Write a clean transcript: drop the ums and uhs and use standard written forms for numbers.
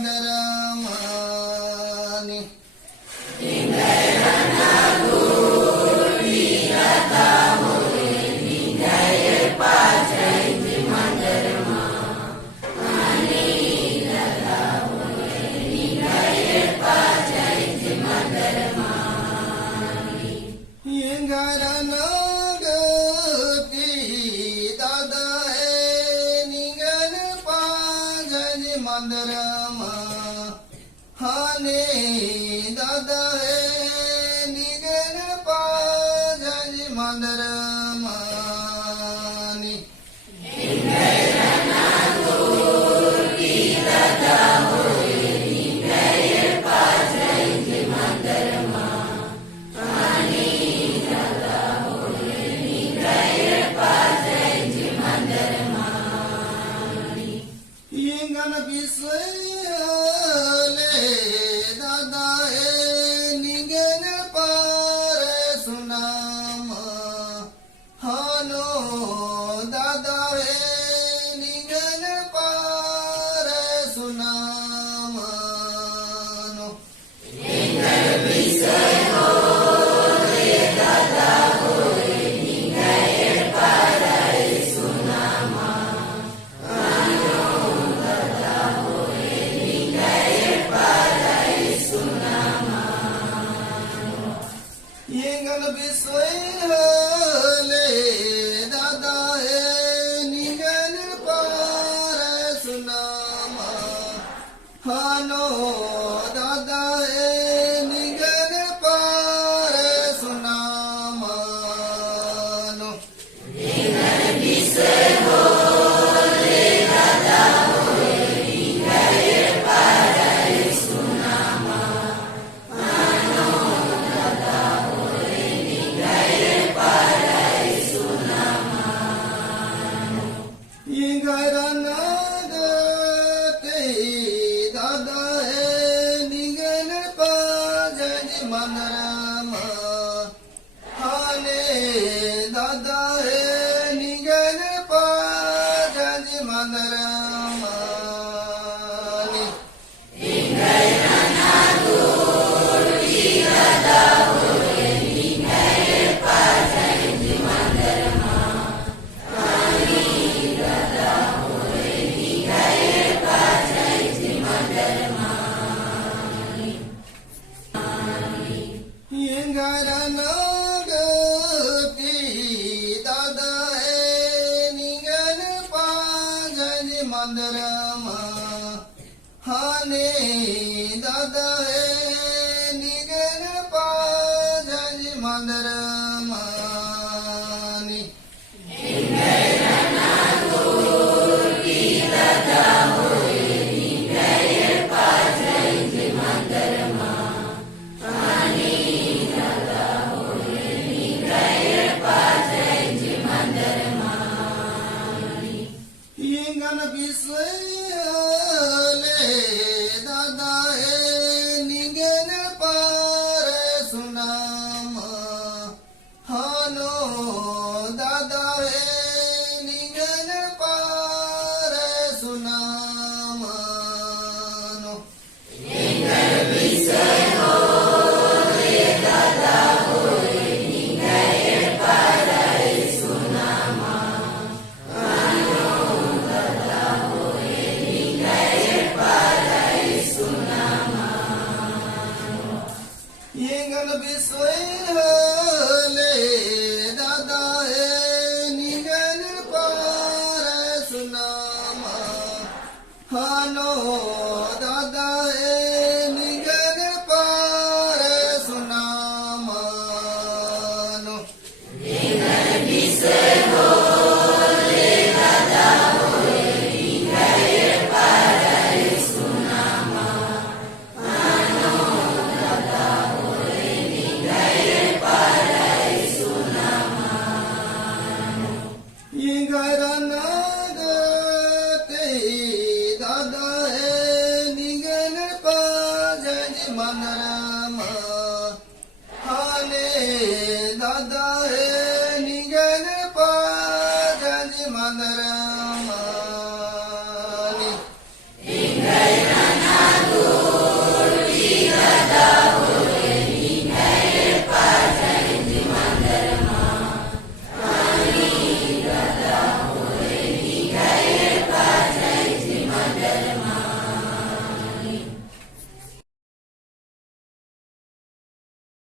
મંદરમાની મંદરમાં હાને દાદા હે નિગન પાજજ મંદરમાની ઈંગન બિસલે દાદા હે નિગન પારે સુનામ હાનો દાદા હે નિગન પારે સુનામનો ઈંગન બિસલે દાદા હે નિગન પારે સુનામ હાનો દાદા હે નિગન પારે સુનામનો દાદા હે નિગન પાજજ મંદરમાં હાને દાદા હે નિગન પાજજ મંદરમાની દાદા હે નિગન પાજજ મંદરમાં હાને દાદા હે નિગન પાજજ મંદરમાની ઈંગન બિસલે દાદા હે નિગન પારે સુનામ હાનો દાદા હે નિગન પારે સુનામનો ઈંગન બિસલે દાદા હે નિગન પારે સુનામ હાનો દાદા હે નિગન પારે સુનામનો દાદા હે નિગન પાજજ મંદરમાં હાને દાદા હે નિગન પાજજ મંદરમાં